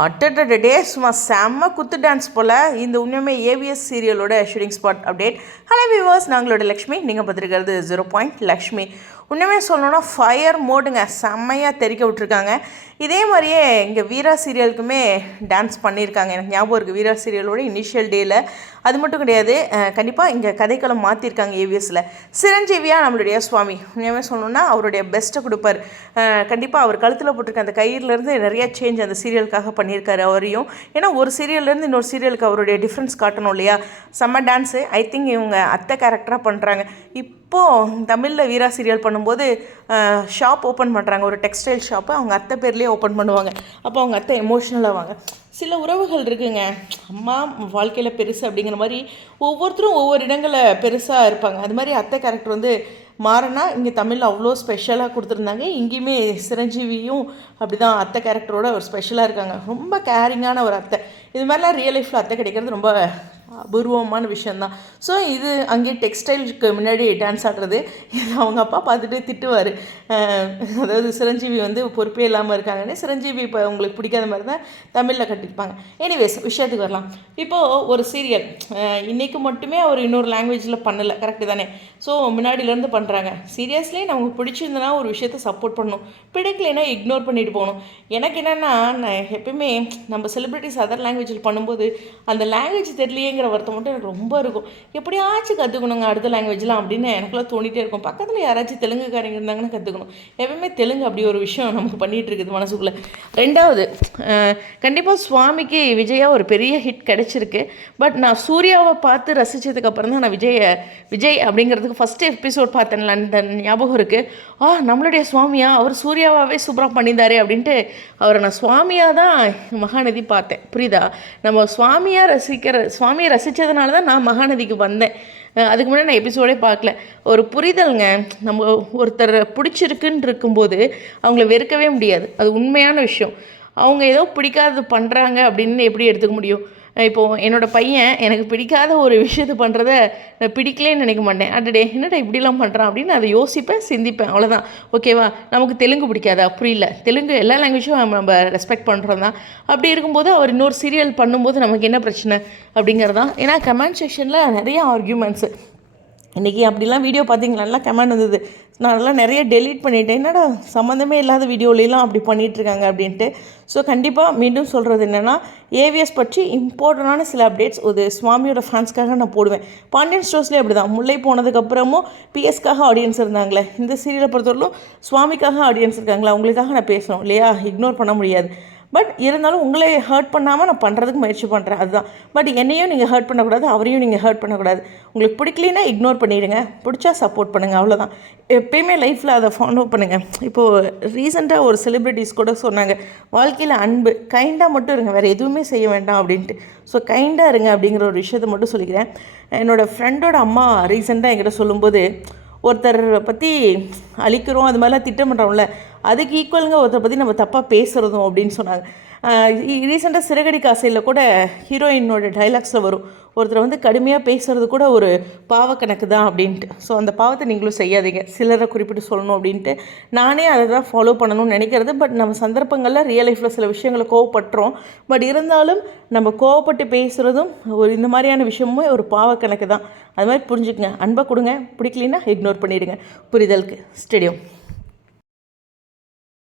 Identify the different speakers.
Speaker 1: அட்டே சும்மா செம்ம குத்து டான்ஸ் போல் இந்த உண்மையுமே AVS சீரியலோட shooting spot update hello viewers நாங்களோட Lakshmi. நீங்கள் பார்த்துருக்கிறது ஜீரோ பாயிண்ட் லக்ஷ்மி. உண்மையுமே சொல்லணும்னா ஃபயர் மோடுங்க செம்மையாக தெறிக்க விட்ருக்காங்க இதே மாதிரியே இங்கே வீரா சீரியலுக்குமே டான்ஸ் பண்ணியிருக்காங்க எனக்கு ஞாபகம் இருக்குது வீரா சீரியலோட இனிஷியல் டேயில் அது மட்டும் கிடையாது. கண்டிப்பாக இங்கே கதைக்களம் மாற்றிருக்காங்க ஏவிஎஸில் சிரஞ்சீவியாக நம்மளுடைய சுவாமி. உண்மையாகவே சொல்லணும்னா அவருடைய பெஸ்ட்டை கொடுப்பார். கண்டிப்பாக அவர் கழுத்தில் போட்டிருக்க அந்த கயிறுலேருந்து நிறையா சேஞ்ச் அந்த சீரியலுக்காக பண்ணியிருக்காரு அவரையும். ஏன்னா ஒரு சீரியல்லேருந்து இன்னொரு சீரியலுக்கு அவருடைய டிஃப்ரென்ஸ் காட்டணும் இல்லையா? செம்ம டான்ஸு ஐ திங்க் இவங்க அத்தை கேரக்டராக பண்ணுறாங்க இப்போது தமிழில் வீரா சீரியல் பண்ணும்போது ஷாப் ஓப்பன் பண்ணுறாங்க ஒரு டெக்ஸ்டைல் ஷாப்பை அவங்க அத்தை பேர்லேயே ஓப்பன் பண்ணுவாங்க. அப்போ அவங்க அத்தை எமோஷ்னலாக வாங்க. சில உறவுகள் இருக்குங்க. அம்மா வாழ்க்கையில் பெருசு அப்படிங்கிற மாதிரி ஒவ்வொருத்தரும் ஒவ்வொரு இடங்களில் பெருசாக இருப்பாங்க. அது மாதிரி அத்தை கேரக்டர் வந்து மாறனா இங்கே தமிழில் அவ்வளோ ஸ்பெஷலாக கொடுத்துருந்தாங்க. இங்கேயுமே சிரஞ்சீவியும் அப்படி தான் அத்தை கேரக்டரோட ஒரு ஸ்பெஷலாக இருக்காங்க. ரொம்ப கேரிங்கான ஒரு அத்தை. இது மாதிரிலாம் ரியல் லைஃப்பில் அத்தை கிடைக்கிறது ரொம்ப அபூர்வமான விஷயந்தான் ஸோ இது அங்கே டெக்ஸ்டைலுக்கு முன்னாடி டான்ஸ் ஆடுறது. இது அவங்க அப்பா பார்த்துட்டு திட்டுவார். அதாவது சிரஞ்சீவி வந்து பொறுப்பே இல்லாமல் இருக்காங்கன்னு சிரஞ்சீவி இப்போ உங்களுக்கு பிடிக்காத மாதிரி தான் தமிழில் கட்டியிருப்பாங்க. எனிவேஸ் விஷயத்துக்கு வரலாம். இப்போது ஒரு சீரியல் இன்றைக்கு மட்டுமே அவர் இன்னொரு லாங்குவேஜில் பண்ணலை. கரெக்டு தானே? ஸோ முன்னாடியிலேருந்து பண்ணுறாங்க சீரியஸ்லி நமக்கு பிடிச்சிருந்தனா ஒரு விஷயத்த சப்போர்ட் பண்ணணும். பிடிக்கலைன்னா இக்னோர் பண்ணிட்டு போகணும். எனக்கு என்னென்னா நான் எப்பயுமே நம்ம செலிப்ரிட்டிஸ் அதர் லாங்குவேஜில் பண்ணும்போது அந்த லாங்குவேஜ் அப்படிங்கிற வருத்தம் மட்டும் எனக்கு ரொம்ப இருக்கும். எப்படியாச்சும் கற்றுக்கணுங்க அடுத்த லாங்குவேஜ்லாம் அப்படின்னு எனக்குலாம் தோணிட்டே இருக்கும். பக்கத்தில் யாராச்சும் தெலுங்குக்காரங்க இருந்தாங்கன்னா கற்றுக்கணும் எப்பவுமே தெலுங்கு அப்படி ஒரு விஷயம் நமக்கு பண்ணிகிட்டு இருக்குது மனசுக்குள்ளே. ரெண்டாவது கண்டிப்பாக சுவாமிக்கு விஜயா ஒரு பெரிய ஹிட் கிடச்சிருக்கு. பட் நான் சூர்யாவை பார்த்து ரசித்ததுக்கப்புறம் தான் நான் விஜயை விஜய் அப்படிங்கிறதுக்கு ஃபஸ்ட்டு எபிசோட் பார்த்தேன் அந்த ஞாபகம் இருக்குது ஆ நம்மளுடைய சுவாமியா அவர் சூர்யாவாகவே சூப்பராக பண்ணியிருந்தாரு அப்படின்ட்டு அவரை நான் சுவாமியாக தான் மகாநதி பார்த்தேன். புரியுதா? நம்ம சுவாமியாக ரசிக்கிற சுவாமியை ரசித்ததுனால தான் நான் மகாநதிக்கு வந்தேன். அதுக்கு முன்னாடி நான் எபிசோடே பார்க்கல. ஒரு புரிதல்ங்க நம்ம ஒருத்தர் பிடிச்சிருக்குன்னு இருக்கும்போது அவங்கள வெறுக்கவே முடியாது. அது உண்மையான விஷயம். அவங்க ஏதோ பிடிக்காதது பண்ணுறாங்க அப்படின்னு எப்படி எடுத்துக்க முடியும்? இப்போது என்னோடய பையன் எனக்கு பிடிக்காத ஒரு விஷயத்தை பண்ணுறத நான் பிடிக்கலேன்னு நினைக்க மாட்டேன். அடடே என்னடா இப்படிலாம் பண்ணுறான் அப்படின்னு அதை யோசிப்பேன் சிந்திப்பேன். அவ்வளோதான் ஓகேவா நமக்கு தெலுங்கு பிடிக்காதா? புரியல. தெலுங்கு எல்லா லாங்குவேஜும் நம்ம ரெஸ்பெக்ட் பண்ணுறோம் தான். அப்படி இருக்கும்போது அவர் இன்னொரு சீரியல் பண்ணும்போது நமக்கு என்ன பிரச்சனை? அப்படிங்கிறதான் ஏன்னா கமெண்ட் செக்ஷனில் நிறைய ஆர்கியூமெண்ட்ஸு இன்றைக்கி அப்படிலாம் வீடியோ பார்த்தீங்களா? நல்லா கமெண்ட் வந்தது. நான்லாம் நல்லா நிறைய டெலீட் பண்ணிட்டேன். என்னடா சம்மந்தமே இல்லாத வீடியோலாம் அப்படி பண்ணிகிட்ருக்காங்க அப்படின்ட்டு. ஸோ கண்டிப்பாக மீண்டும் சொல்கிறது என்னென்னா ஏவிஎஸ் பற்றி இம்பார்ட்டண்டான சில அப்டேட்ஸ் ஒரு சுவாமியோட ஃபேன்ஸ்க்காக நான் போடுவேன். பாண்டியன் ஸ்டோர்ஸ்லேயே அப்படி தான் முல்லை போனதுக்கப்புறமும் பிஎஸ்க்காக ஆடியன்ஸ் இருந்தாங்களே. இந்த சீரியலை பொறுத்தவரையிலும் சுவாமிக்காக ஆடியன்ஸ் இருக்காங்களே? அவங்களுக்காக நான் பேசணும் இல்லையா? இக்னோர் பண்ண முடியாது. பட் இருந்தாலும் உங்களை ஹர்ட் பண்ணாமல் நான் பண்ணுறதுக்கு முயற்சி பண்ணுறேன் அதுதான். பட் என்னையும் நீங்கள் ஹர்ட் பண்ணக்கூடாது அவரையும் நீங்கள் ஹர்ட் பண்ணக்கூடாது. உங்களுக்கு பிடிக்கலனா இக்னோர் பண்ணிவிடுங்க பிடிச்சா சப்போர்ட் பண்ணுங்கள் அவ்வளோதான் எப்பயுமே லைஃப்பில் அதை ஃபாலோ பண்ணுங்கள் இப்போது ரீசெண்டாக ஒரு செலிப்ரிட்டிஸ் கூட சொன்னாங்க வாழ்க்கையில் அன்பு கைண்டாக மட்டும் இருங்க வேறு எதுவுமே செய்ய வேண்டாம் அப்படின்ட்டு. ஸோ கைண்டாக இருங்க அப்படிங்கிற ஒரு விஷயத்தை மட்டும் சொல்லிக்கிறேன். என்னோடய ஃப்ரெண்டோட அம்மா ரீசெண்டாக என்கிட்ட சொல்லும்போது ஒருத்தர் பற்றி அழிக்கிறோம் அது மாதிரிலாம் திட்டம் பண்ணுறோம்ல அதுக்கு ஈக்குவலுங்க ஒருத்தரை பற்றி நம்ம தப்பாக பேசுகிறதும் அப்படின்னு சொன்னாங்க. ரீசெண்டாக சிறகடி காசையில் கூட ஹீரோயினோட டைலாக்ஸில் வரும். ஒருத்தரை வந்து கடுமையாக பேசுகிறது கூட ஒரு பாவக்கணக்கு தான் அப்படின்ட்டு. ஸோ அந்த பாவத்தை நீங்களும் செய்யாதீங்க. சிலரை குறிப்பிட்டு சொல்லணும் அப்படின்ட்டு. நானே அதை தான் ஃபாலோ பண்ணணும்னு நினைக்கிறது. பட் நம்ம சந்தர்ப்பங்களில் ரியல் லைஃப்பில் சில விஷயங்களை கோவப்பட்டுறோம். பட் இருந்தாலும் நம்ம கோவப்பட்டு பேசுகிறதும் ஒரு இந்த மாதிரியான விஷயமும் ஒரு பாவக்கணக்கு தான். அது மாதிரி புரிஞ்சுக்கங்க. அன்பை கொடுங்க. பிடிக்கலின்னா இக்னோர் பண்ணிவிடுங்க புரிதலுக்கு. ஸ்டேடியம்